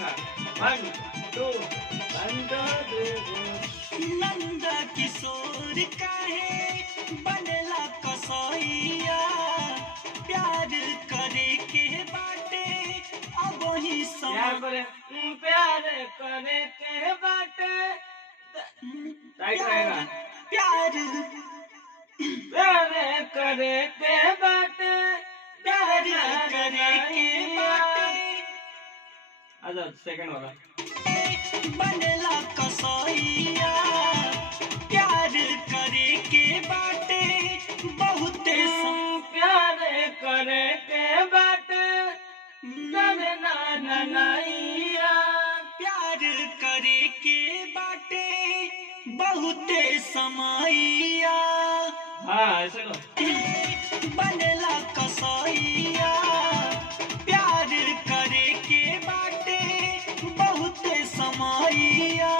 जाएगा। 1 2 नंद नंद किशोर काहे बनेला कसैया, प्यार करे के बाटे अब ही प्यार करे के बाटे राइट रहेगा। प्यार करे के बाटे प्यार करे के बाटे अच्छा सेकंड वाला बनेला कसैया, प्यार करे के बाटे बहुते प्यार करे के बाटे नैया प्यार करे के बाटे बहुते समैया। हाँ ऐसे लो बनेला कसैया, प्यार करे के बाटे बहुते समैया।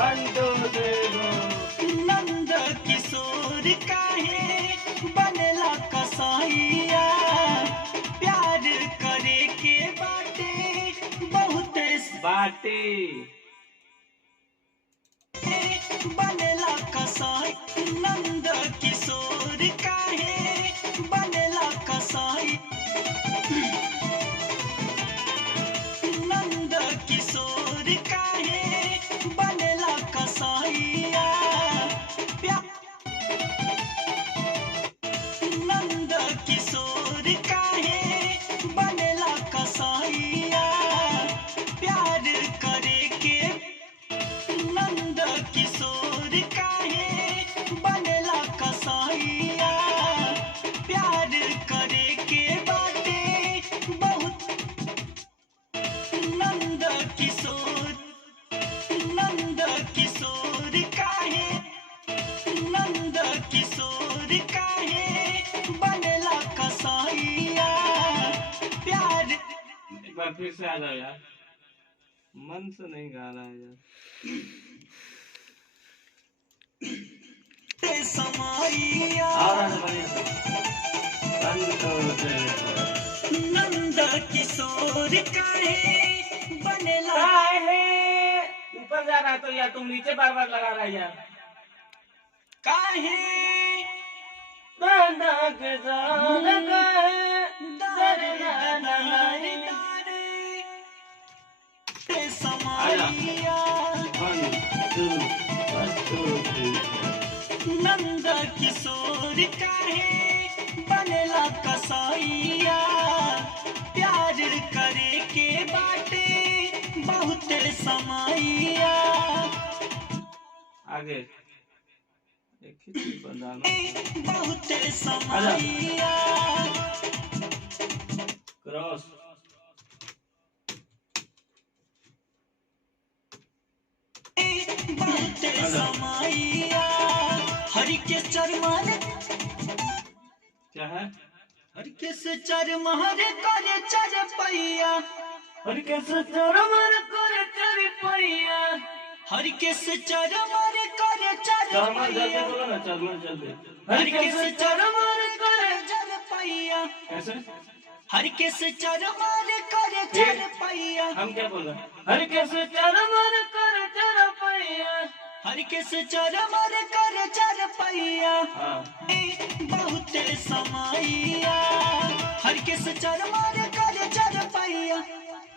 1 2 3 नंद किशोर काहे बनेला कसैया, प्यार करे के बाटे बहुते बाटे बनेला कसाई। नंद किशोर काहे बनेला कसाई, नंद किशोर काहे बनेला कसैया, नंद किशोर काहे बनेला कसैया, प्यार करे के नंद किशोर काहे बनेला कसैया, प्यार करे के बाटे बहुत नंद किशोर काहे नंद किशोर काहे बनेला कसैया, प्यार एक बार फिर से आ जाओ यार, मन से नहीं गा रहा है यार। समैया नंद किशोर काहे बनेला ऊपर जा रहा है तो यार तुम नीचे बार बार लगा रहा है यार। काहे समैया 1 2 नंद किशोर काहे बनेला कसैया, प्यार करे के बाटे बहुते समैया। आगे एक ही चीज बताना बहुते समैया क्रॉस बहुते समैया। हरि के चरमार क्या है? हरि के चरमार करे चर पैया, हर कैसे चरमर करे चरी पैया। हरि के चरमार करे चर चरमर जल्दी पैया, बोलो ना, चरमर जल्दी। हरि के चरमार करे चर पैया, कैसे? हरि के चरमार करे चर पैया, हम क्या बोल रहे हैं? हर कैसे चरमर करे चर पैया। हरि के चरमार करे चर पैया, हाँ बहुते समैया। हरि के चरमार करे चर पैया,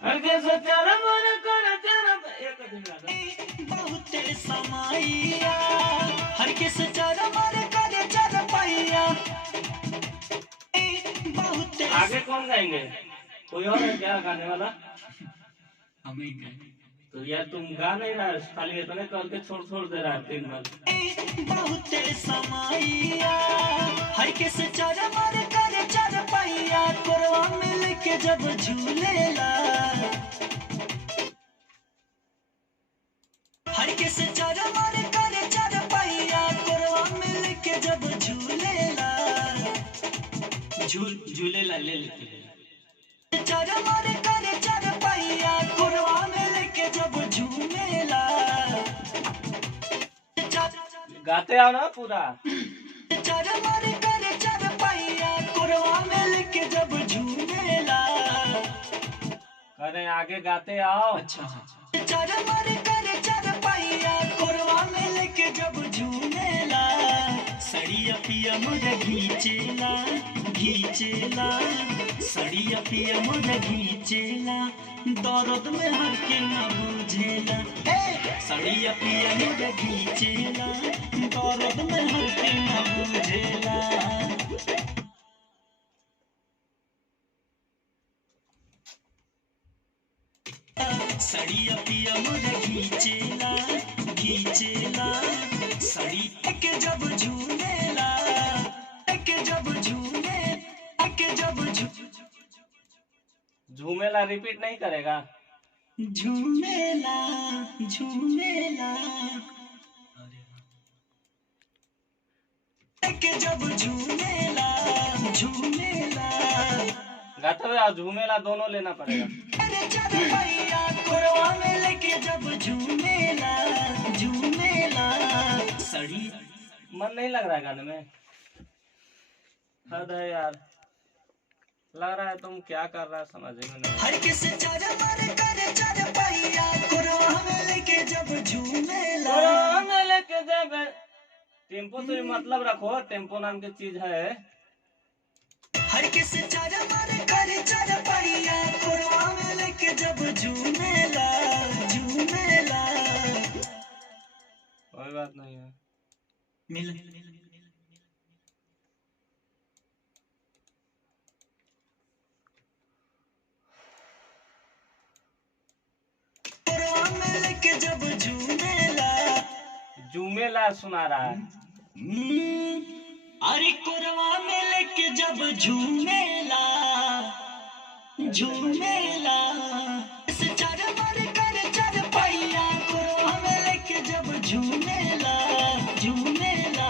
हर कैसे चरमर करे चर एक दिन लगा। बहुते समैया। हरि के चरमार करे चर पैया, बहुते आगे कौन गाएंगे? कोई और है क्या गाने वाला? हम ही कहें तो यार तुम गा नहीं रहा है, खाली इतने करके छोड़ दे रहा है 3 बार। बहुते समैया। हरि के चरमार करे चर पैया, कोरवा मिल के जब झूलेला। हरि के चरमार करे चर पैया, कोरवा मिल के जब झूलेला। झूलेला ले लेते चरमार करे चर पैया, कोरवा मिल के जब झूलेला। गाते आओ ना पूरा। चरमार करे चर पैया, कोरवा मिल के जब झूलेला। अरे आगे गाते आओ। अच्छा चरमर करे चरपैया कोरवा में लेके जब झूमेला सड़िया पिया मुझे घीचेला घीचेला सड़िया पिया मुझे घीचेला दर्द में हर के न बुझेला सड़िया पिया मुझे घीचेला दर्द में हर के न बुझेला। सड़िया पिया मुझे घीचेला घीचेला सड़ी के जब झूमेला के जब झूमे के जब झूमेला रिपीट नहीं करेगा। झूमेला झूमेला के जब झूमेला झूमेला गाते हुए और झूमेला दोनों लेना पड़ेगा। अरे चरपैया कोरवा में लेके जब झूमेला झूमेला सड़ी मन नहीं लग रहा है गाने में। हद है यार, लग रहा है तुम क्या कर रहा है समझ में नहीं। हर किस चरमर करे चरपैया कोरवा में लेके जब झूमेला टेम्पो से मतलब रखो, टेम्पो नाम की चीज है। हर किस चरमर करे चरपैया कोरवा में लेके जब झूमेला झूमेला कोई बात नहीं है। मिल कोरवा में लेके जब झूमेला झूमेला सुना रहा है। अरे कोरवा में लेके जब झूमेला झूमेला इस चरमर करे चरपैया कोरवा में लेके जब झूमेला झूमेला।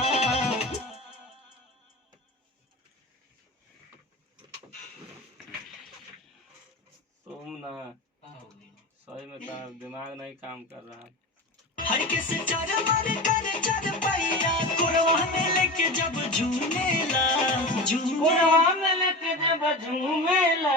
तुम ना सही में दिमाग नहीं काम कर रहा। हर किस चरमर करे चरपैया कोरवा में लेके जब झूमेला झूमेला झूमेला